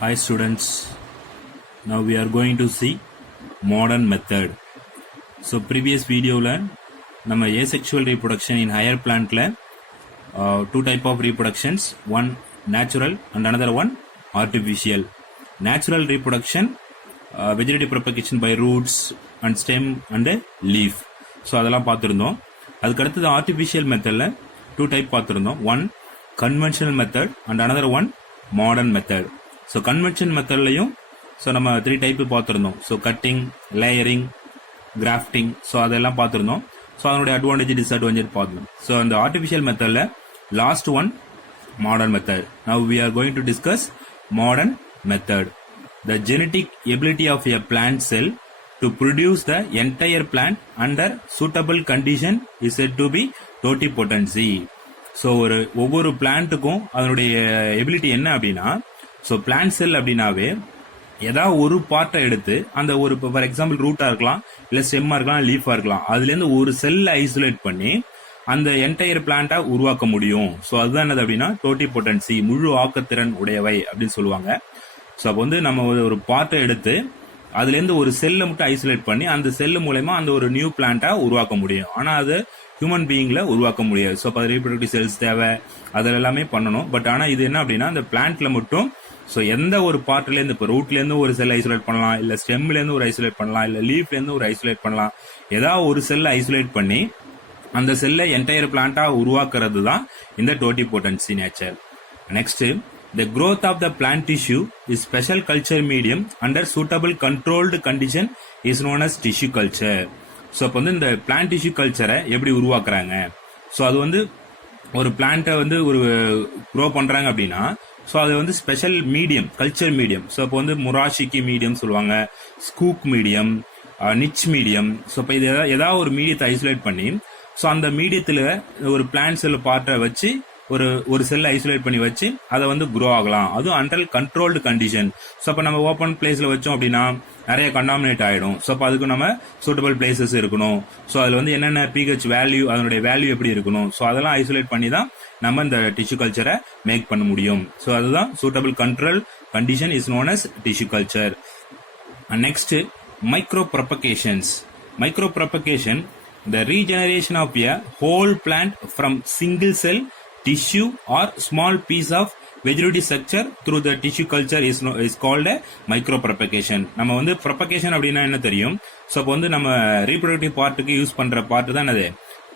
Hi students, now we are going to see modern method. So previous video la நம்ம asexual reproduction in higher plant la two type of reproductions, one natural and another one artificial. Natural reproduction, vegetative propagation by roots and stem and leaf. So அதெல்லாம் பார்த்திருந்தோம். அதுக்கு அடுத்தது artificial method la two type பார்த்திருந்தோம், one conventional method and another one modern method. So convention மெத்தட்லையும் so நம்ம 3 type பார்த்துருந்தோம். So cutting, layering, grafting, so அதெல்லாம் பார்த்துருந்தோம். ஸோ அதனுடைய அட்வான்டேஜ் டிஸ்அட்வான்டேஜ் பார்த்தோம். ஸோ அந்த ஆர்டிஃபிஷியல் மெத்தடில் last one modern method. Now we are going to discuss modern method. The genetic ability of a plant cell to produce the entire plant under suitable condition is said to be totipotency. So ஒவ்வொரு பிளான்ட்டுக்கும் அதனுடைய ability என்ன அப்படின்னா, so plant செல் அப்படின்னாவே ஏதாவது ஒரு பார்ட்டை எடுத்து அந்த ஒரு ஃபார் எக்ஸாம்பிள் ரூட்டா இருக்கலாம், இல்லை ஸ்டெம்மா இருக்கலாம், லீஃபா இருக்கலாம், அதுலேருந்து ஒரு செல்லை ஐசோலேட் பண்ணி அந்த என்டையர் பிளான்ட்டா உருவாக்க முடியும். ஸோ அதுதான் என்னது அப்படின்னா டோட்டிபோட்டன்சி, முழு ஆக்கத்திறன் உடையவை அப்படின்னு சொல்லுவாங்க. ஸோ அப்போ வந்து நம்ம ஒரு பார்ட்டை எடுத்து அதுலேருந்து ஒரு செல்லை மட்டும் ஐசோலேட் பண்ணி அந்த செல்லு மூலயமா அந்த ஒரு நியூ பிளான்ட்டா உருவாக்க முடியும். ஆனால் அது ஹியூமன் பீயிங்ல உருவாக்க முடியாது. ஸோ அப்போ ரீப்ரொடக்டிவ் செல்ஸ் தேவை, அதில் எல்லாமே பண்ணணும். பட் ஆனால் இது என்ன அப்படின்னா அந்த பிளான்ட்ல மட்டும் ஸோ எந்த ஒரு பார்ட்லேருந்து இப்போ ரூட்லேருந்து ஒரு செல் ஐசோலேட் பண்ணலாம், இல்லை ஸ்டெம்லேருந்து ஒரு ஐசோலேட் பண்ணலாம், இல்லை லீஃப்லேருந்து ஒரு ஐசோலேட் பண்ணலாம். ஏதாவது ஒரு செல்லை ஐசோலேட் பண்ணி அந்த செல்லை என்டையர் பிளான்ட்டா உருவாக்குறது தான் இந்த totipotency nature. Next, the growth of the plant tissue is special culture medium under suitable controlled condition is known as tissue culture. So அப்போ வந்து இந்த பிளான்ட் டிஷ்யூ கல்ச்சரை எப்படி உருவாக்குறாங்க, ஸோ அது வந்து ஒரு பிளான்ட்டை வந்து ஒரு க்ரோ பண்ணுறாங்க அப்படின்னா ஸோ அது வந்து special medium, culture medium. So இப்போ வந்து முராஷிக்கி மீடியம் சொல்லுவாங்க, ஸ்கூக் மீடியம், நிச் மீடியம். ஸோ இப்போ இது ஏதாவது ஒரு மீடியத்தை ஐசோலேட் பண்ணி ஸோ அந்த மீடியத்தில் ஒரு பிளான்ட் செல் பார்ட்டை வச்சு ஒரு செல்லை ஐசோலேட் பண்ணி வச்சு அதை வந்து க்ரோ ஆகலாம். அதுவும் அண்டர் கண்ட்ரோல்டு கண்டிஷன். ஸோ அப்போ நம்ம ஓப்பன் பிளேஸில் வச்சோம் அப்படின்னா நிறைய கண்டாமினேட் ஆகிடும். ஸோ அப்போ அதுக்கு நம்ம சூட்டபிள் பிளேசஸ் இருக்கணும். ஸோ அதில் வந்து என்னென்ன பிஹெச் வேல்யூ, அதனுடைய வேல்யூ எப்படி இருக்கணும், ஸோ அதெல்லாம் ஐசோலேட் பண்ணி தான் நம்ம இந்த டிஷ்யூ கல்ச்சரை மேக் பண்ண முடியும். ஸோ அதுதான் suitable control condition is known as tissue culture. Next, micro propagations. Micro propagation, the regeneration of a whole plant from single cell tissue or small piece of vegetative structure through the tissue culture is called a micropropagation. நம்ம வந்து propagation அப்படின்னா என்ன தெரியும். So அப்போ வந்து நம்ம reproductive பார்ட்டுக்கு use பண்ற part தான் அது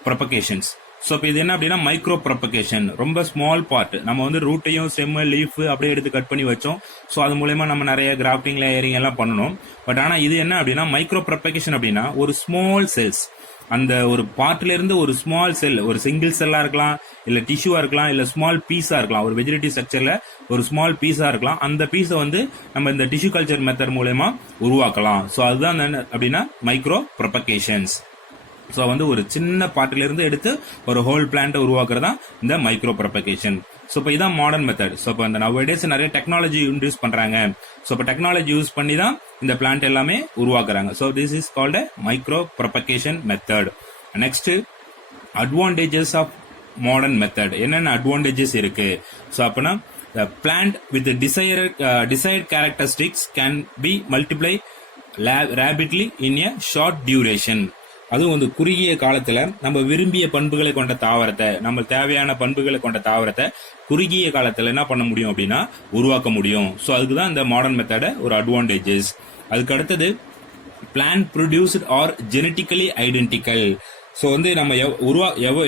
propagations. ஸோ இப்போ இது என்ன அப்படின்னா மைக்ரோ ப்ரொபகேஷன், ரொம்ப ஸ்மால் பார்ட். நம்ம வந்து ரூட்டையும் ஸ்டெம், லீஃப் அப்படியே எடுத்து கட் பண்ணி வச்சோம். ஸோ அது மூலயமா நம்ம நிறைய கிராஃப்டிங், லேயரிங் எல்லாம் பண்ணணும். பட் ஆனால் இது என்ன அப்படின்னா மைக்ரோ ப்ரொபகேஷன் அப்படின்னா ஒரு ஸ்மால் செல்ஸ், அந்த ஒரு பார்ட்ல இருந்து ஒரு ஸ்மால் செல், ஒரு சிங்கிள் செல்லா இருக்கலாம், இல்ல டிஷ்யூவா இருக்கலாம், இல்ல ஸ்மால் பீஸா இருக்கலாம், ஒரு வெஜிடேட்டிவ் ஸ்ட்ரக்சர்ல ஒரு ஸ்மால் பீஸா இருக்கலாம். அந்த பீஸை வந்து நம்ம இந்த டிஷ்யூ கல்ச்சர் மெத்தட் மூலமா உருவாக்கலாம். ஸோ அதுதான் என்ன அப்படின்னா மைக்ரோ ப்ரொபகேஷன்ஸ். ஸோ வந்து ஒரு சின்ன பார்ட்ல இருந்து எடுத்து ஒரு ஹோல் பிளான்ட்டை உருவாக்குறதா இந்த மைக்ரோ ப்ரொபகேஷன். ஸோ இப்போ இதான் மாடர்ன் மெத்தட். ஸோ இப்போ இந்த நவடேஸ் நிறைய டெக்னாலஜி இன்ட்ரூஸ் பண்றாங்க. ஸோ இப்போ டெக்னாலஜி யூஸ் பண்ணி தான் இந்த பிளான்ட் எல்லாமே உருவாக்குறாங்க. So this is called a micro propagation method. Next, advantages of modern method. என்னென்ன அட்வான்டேஜஸ் இருக்கு. ஸோ அப்பனா the plant with the desired characteristics can be multiply rapidly in a short duration. அதுவும் வந்து குறுகிய காலத்துல நம்ம விரும்பிய பண்புகளை கொண்ட தாவரத்தை, நம்ம தேவையான பண்புகளை கொண்ட தாவரத்தை குறுகிய காலத்துல என்ன பண்ண முடியும் அப்படின்னா உருவாக்க முடியும். ஸோ அதுக்குதான் இந்த மாடர்ன் மெத்தட ஒரு அட்வான்டேஜஸ். அதுக்கு அடுத்தது, plant produced R genetically identical. So வந்து நம்ம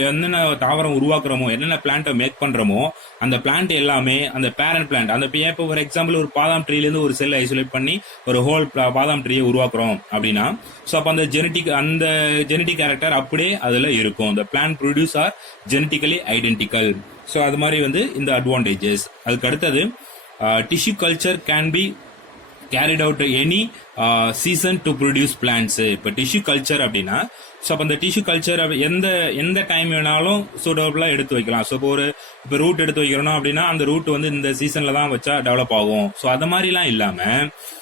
என்னென்ன தாவரம் உருவாக்குறோமோ, என்னென்ன பிளான்ட்டை மேக் பண்றோமோ அந்த பிளான்ட் எல்லாமே அந்த பேரண்ட் பிளான்ட், அந்த இப்போ ஃபார் எக்ஸாம்பிள் ஒரு பாதாம் ட்ரீலேருந்து ஒரு செல் ஐசோலேட் பண்ணி ஒரு ஹோல் பாதாம் ட்ரீயை உருவாக்குறோம் அப்படின்னா ஸோ அப்போ அந்த ஜெனட்டிக் கேரக்டர் அப்படியே அதில் இருக்கும். இந்த plant produce R genetically identical. So அது மாதிரி வந்து இந்த அட்வான்டேஜஸ். அதுக்கு அடுத்தது, tissue culture can be carried out any season to produce plants. இப்போ டிஷ்யூ கல்ச்சர் அப்படின்னா ஸோ அப்போ அந்த டிஷ்யூ கல்ச்சர் எந்த டைம் வேணாலும் சூட்டபிளா எடுத்து வைக்கலாம். ஸோ இப்போ ரூட் எடுத்து வைக்கிறோம் அப்படின்னா அந்த ரூட் வந்து இந்த சீசன்ல தான் வச்சா டெவலப் ஆகும். ஸோ அது மாதிரிலாம் இல்லாம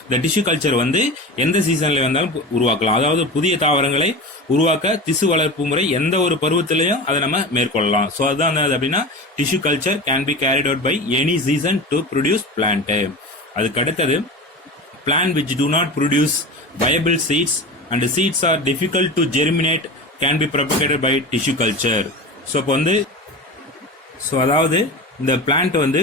இந்த டிஷ்யூ கல்ச்சர் வந்து எந்த சீசன்ல வந்தாலும் உருவாக்கலாம். அதாவது புதிய தாவரங்களை உருவாக்க திசு வளர்ப்பு முறை எந்த ஒரு பருவத்திலையும் அதை நம்ம மேற்கொள்ளலாம். ஸோ அதுதான் அப்படின்னா tissue culture can be carried out by any season to produce plant. அதுக்கு அடுத்தது plant which do not produce viable seeds and the seeds are difficult to germinate can be propagated by tissue culture. So இப்போ வந்து so அதாவது இந்த plant வந்து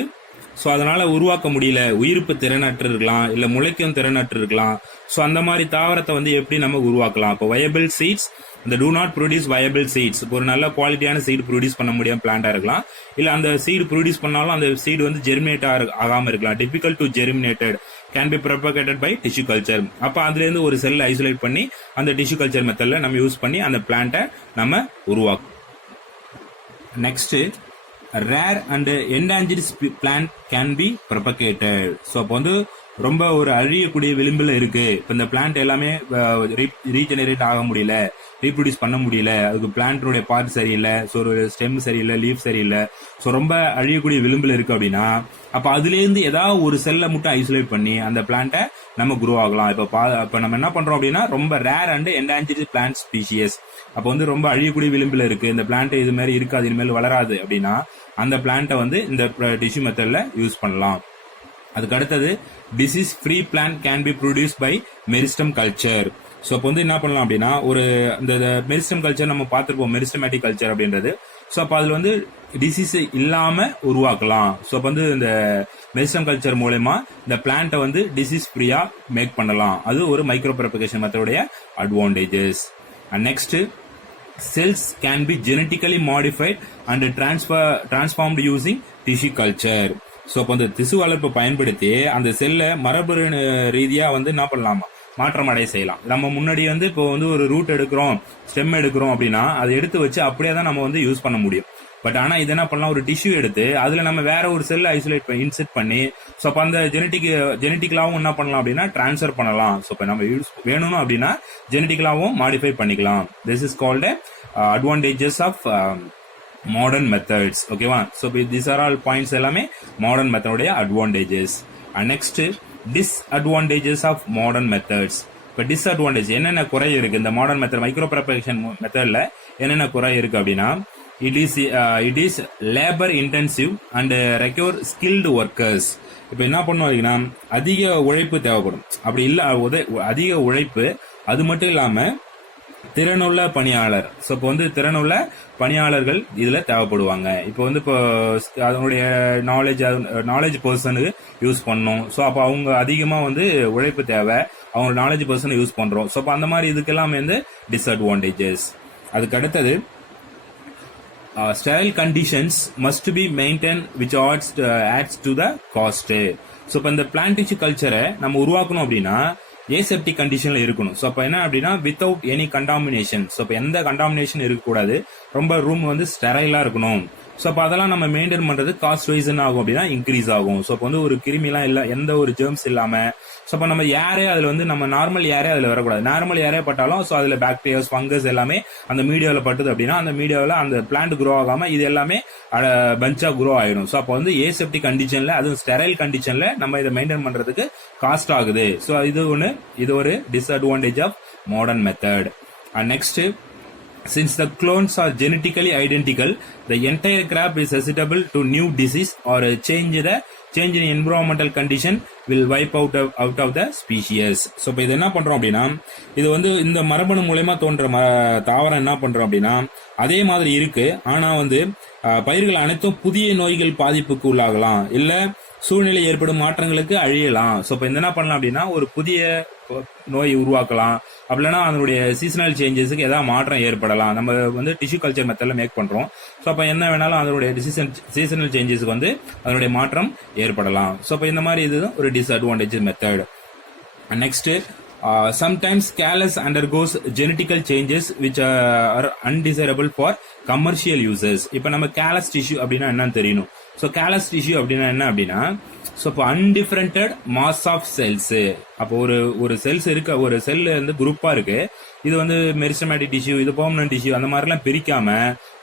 so அதனால உருவாக்க முடியல, உயிர்ப்பு திறனற்று இருக்கலாம், இல்லை முளைக்கும் திறனற்று இருக்கலாம். ஸோ அந்த மாதிரி தாவரத்தை வந்து எப்படி நம்ம உருவாக்கலாம்? இப்போ வயபிள் சீட்ஸ், இந்த do not produce viable seeds, ஒரு நல்ல குவாலிட்டியான சீடு ப்ரொடியூஸ் பண்ண முடியாம பிளான்டா இருக்கலாம், இல்லை அந்த சீடு ப்ரொடியூஸ் பண்ணாலும் அந்த சீடு வந்து ஜெர்மினேட் ஆகாம இருக்கலாம். Difficult to germinated can be propagated by tissue culture. அப்போ அதுலேருந்து ஒரு செல் ஐசோலேட் பண்ணி அந்த டிஷ்யூ கல்ச்சர் மெத்தடில் நம்ம யூஸ் பண்ணி அந்த பிளான்ட்டை நம்ம உருவாக்கும். Next rare and endangered plant can be propagated. So அப்போ வந்து ரொம்ப ஒரு அழியக்கூடிய விளிம்பில் இருக்கு, இப்போ இந்த பிளான்ட் எல்லாமே ரீஜெனரேட் ஆக முடியல, ரீப்ரொடியூஸ் பண்ண முடியல, அதுக்கு பிளான்டோடைய பார்ட் சரியில்லை, ஸோ ஒரு ஸ்டெம் சரியில்லை, லீஃப் சரியில்லை, ஸோ ரொம்ப அழியக்கூடிய விளிம்பில் இருக்கு அப்படின்னா அப்போ அதுலேருந்து ஏதாவது ஒரு செல்லை மட்டும் ஐசோலேட் பண்ணி அந்த பிளான்ட்டை நம்ம குரோ ஆகலாம். இப்போ நம்ம என்ன பண்றோம் அப்படின்னா ரொம்ப ரேர் அண்ட் என்டாஞ்சர்டு பிளான்ட் ஸ்பீஷியஸ், அப்போ வந்து ரொம்ப அழியக்கூடிய விளிம்பில் இருக்கு, இந்த பிளான்ட் இது மாதிரி இருக்காது, இனிமேல் வளராது அப்படின்னா அந்த பிளான்ட்டை வந்து இந்த டிஷ்யூ மெத்தட்ல யூஸ் பண்ணலாம். அதுக்கு அடுத்தது disease free plant can be produce by meristem culture. So அப்போ வந்து என்ன பண்ணலாம் அப்படின்னா ஒரு இந்த மெரிஸ்டம் கல்ச்சர் நம்ம பார்த்துருப்போம், மெரிஸ்டமேட்டிக் கல்ச்சர் அப்படின்றது. ஸோ அப்போ அதில் வந்து டிசீஸ் இல்லாம உருவாக்கலாம். ஸோ அப்போ வந்து இந்த மெரிஸ்டம் கல்ச்சர் மூலமா இந்த பிளான்ட்டை வந்து டிசீஸ் ஃப்ரீயா மேக் பண்ணலாம். அது ஒரு மைக்ரோ ப்ரொபகேஷன் மெத்தடுடைய advantages. And next cells can be genetically modified and transformed using tissue culture. So அப்போ அந்த திசு வளர்ப்பை பயன்படுத்தி அந்த செல்லை மரபு ரீதியா வந்து என்ன பண்ணலாமா மாற்றம் அடைய செய்யலாம். நம்ம முன்னாடி வந்து இப்போ வந்து ஒரு ரூட் எடுக்கிறோம், ஸ்டெம் எடுக்கிறோம் அப்படின்னா அதை எடுத்து வச்சு அப்படியே தான் நம்ம வந்து யூஸ் பண்ண முடியும். பட் ஆனால் இது என்ன பண்ணலாம், ஒரு டிஷ்யூ எடுத்து அதில் நம்ம வேற ஒரு செல்லை ஐசோலேட் இன்செர்ட் பண்ணி ஸோ அப்போ அந்த ஜெனட்டிக்கலாகவும் என்ன பண்ணலாம் அப்படின்னா டிரான்ஸ்ஃபர் பண்ணலாம். ஸோ இப்போ நம்ம யூஸ் வேணும்னு அப்படின்னா ஜெனட்டிக்கலாகவும் மாடிஃபை பண்ணிக்கலாம். This is called advantages of modern methods. ஓகேவா? So this are all points எல்லாமே மாடர்ன் மெத்தடோடைய advantages. And next disadvantages of modern methods. இப்போ டிஸ்அட்வான்டேஜ் என்னென்ன குறை இருக்கு இந்த மாடர்ன் மெத்தட், மைக்ரோ ப்ரொபகேஷன் மெத்தட்ல என்னென்ன குறை இருக்கு அப்படின்னா it is labor intensive and require skilled workers. இப்போ என்ன பண்ணுவாங்கன்னா அதிக உழைப்பு தேவைப்படும். அப்படி இல்ல அதிக உழைப்பு, அது மட்டும் இல்லாம திறனுள்ள பணியாளர். ஸோ இப்போ வந்து திறனுள்ள பணியாளர்கள் இதுல தேவைப்படுவாங்க. இப்போ வந்து இப்போ அதனுடைய நாலேஜ் பர்சனுக்கு யூஸ் பண்ணணும். ஸோ அப்போ அவங்க அதிகமா வந்து உழைப்பு தேவை, அவங்க நாலேஜ் பர்சனை யூஸ் பண்றோம். ஸோ அப்போ அந்த மாதிரி இதுக்கெல்லாம் வந்து டிஸ்அட்வான்டேஜஸ். அதுக்கு அடுத்தது sterile conditions must be maintained which adds to the cost. So இப்போ இந்த பிளான்ட் டிஷ்யூ கல்ச்சரை நம்ம உருவாக்கணும் அப்படின்னா ஏசெப்டிக் கண்டிஷன்ல இருக்கணும். ஸோ அப்போ என்ன அப்படின்னா வித்தவுட் எனி கண்டாமினேஷன். ஸோ இப்போ எந்த கண்டாமினேஷன் இருக்கக்கூடாது, ரொம்ப ரூம் வந்து ஸ்டெரைலா இருக்கணும். ஸோ அப்போ அதெல்லாம் நம்ம மெயின்டைன் பண்றது காஸ்ட் வைஸ் என்ன ஆகும் அப்படின்னா இன்க்ரீஸ் ஆகும். ஸோ இப்போ வந்து ஒரு கிருமிலாம் இல்லை, எந்த ஒரு ஜெர்ம்ஸ் இல்லாம, ஸோ அப்போ நம்ம ஏரே அதில் வந்து நம்ம நார்மல் ஏரே அதில் வரக்கூடாது. நார்மல் ஏரே பட்டாலும் ஸோ அதில் பாக்டீரியாஸ், ஃபங்கஸ் எல்லாமே அந்த மீடியாவில் பட்டுது அப்படின்னா அந்த மீடியாவில் அந்த பிளான்ட் குரோ ஆகாம இது எல்லாமே பஞ்சா குரோ ஆயிடும். ஸோ அப்போ வந்து ஏசெப்டிக் கண்டிஷன்ல, அதுவும் ஸ்டெரைல் கண்டிஷன்ல நம்ம இதை மெயின்டைன் பண்றதுக்கு காஸ்ட் ஆகுது. ஸோ இது ஒரு disadvantage of modern method. And next, since the clones are genetically identical, the entire crop is susceptible to new disease or change in environmental condition will wipe out of the species. So இப்போ இது என்ன பண்றோம் அப்படின்னா இது வந்து இந்த மரபணு மூலமா தோன்ற தாவரம் என்ன பண்றோம் அப்படின்னா அதே மாதிரி இருக்கு, ஆனா வந்து பயிர்கள் அனைத்தும் புதிய நோய்கள் பாதிப்புக்கு உள்ளாகலாம், இல்ல சூழ்நிலை ஏற்படும் மாற்றங்களுக்கு அழியலாம். ஸோ இப்போ என்ன பண்ணலாம் அப்படின்னா ஒரு புதிய நோய் உருவாக்கலாம், அப்படின்னா அதனுடைய சீசனல் சேஞ்சஸுக்கு ஏதாவது மாற்றம் ஏற்படலாம். நம்ம வந்து டிஷ்யூ கல்ச்சர் மெத்தட்ல மேக் பண்றோம். ஸோ அப்போ என்ன வேணாலும் அதனுடைய சீசனல் சேஞ்சஸுக்கு வந்து அதனுடைய மாற்றம் ஏற்படலாம். ஸோ அப்போ இந்த மாதிரி இது ஒரு disadvantage method. Next, sometimes callus undergoes genetical changes which are undesirable for commercial uses. இப்போ நம்ம callus tissue அப்படின்னா என்னன்னு தெரியணும். ஸோ callus tissue அப்படின்னா என்ன அப்படின்னா ஸோ இப்போ அன்டிஃபரண்டட் மாஸ் ஆஃப் செல்ஸ். அப்போ ஒரு செல்ஸ் இருக்கு, ஒரு செல் வந்து குரூப்பா இருக்கு, இது வந்து மெரிஸ்டமேட்டிக் டிஷ்யூ, இது பெர்மனன்ட் டிஷ்யூ, அந்த மாதிரிலாம் பிரிக்காம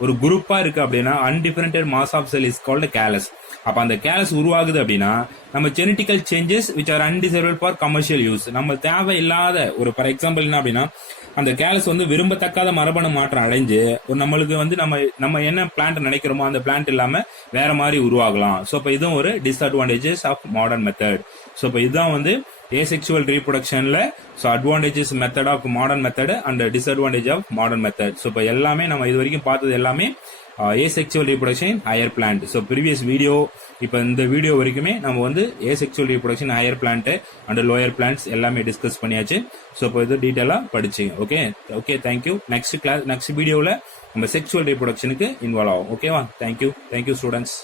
ஒரு குரூப்பா இருக்கு அப்படின்னா undifferentiated mass of cell is called callus. அப்ப அந்த கேலஸ் உருவாகுது அப்படின்னா நம்ம genetical changes which are undesirable for commercial use, நம்ம தேவையில்லாத ஒரு ஃபார் எக்ஸாம்பிள் என்ன அப்படின்னா அந்த கேலஸ் வந்து விரும்பத்தக்காத மரபணு மாற்றம் அடைஞ்சு ஒரு நம்மளுக்கு வந்து நம்ம என்ன பிளான்ட் நினைக்கிறோமோ அந்த பிளான்ட் இல்லாம வேற மாதிரி உருவாகலாம். ஸோ இப்போ இதுவும் ஒரு disadvantages of modern method. So இப்போ இதுதான் வந்து ஏசெக்சுவல் ரீப்ரொடக்ஷன்ல so advantages method of modern method and disadvantage of modern method. So இப்போ எல்லாமே நம்ம இது வரைக்கும் பார்த்தது எல்லாமே asexual reproduction higher plant. So previous video இப்போ இந்த வீடியோ வரைக்குமே நம்ம வந்து asexual reproduction higher plant and lower plants எல்லாமே டிஸ்கஸ் பண்ணியாச்சு. ஸோ இப்போ இது டீட்டெயிலாக படிச்சுங்க. Okay thank you. நெக்ஸ்ட் வீடியோவில் நம்ம செக்சுவல் ரீப்ரொடக்ஷனுக்கு இன்வால்வ் ஆகும். ஓகேவா? Thank you students.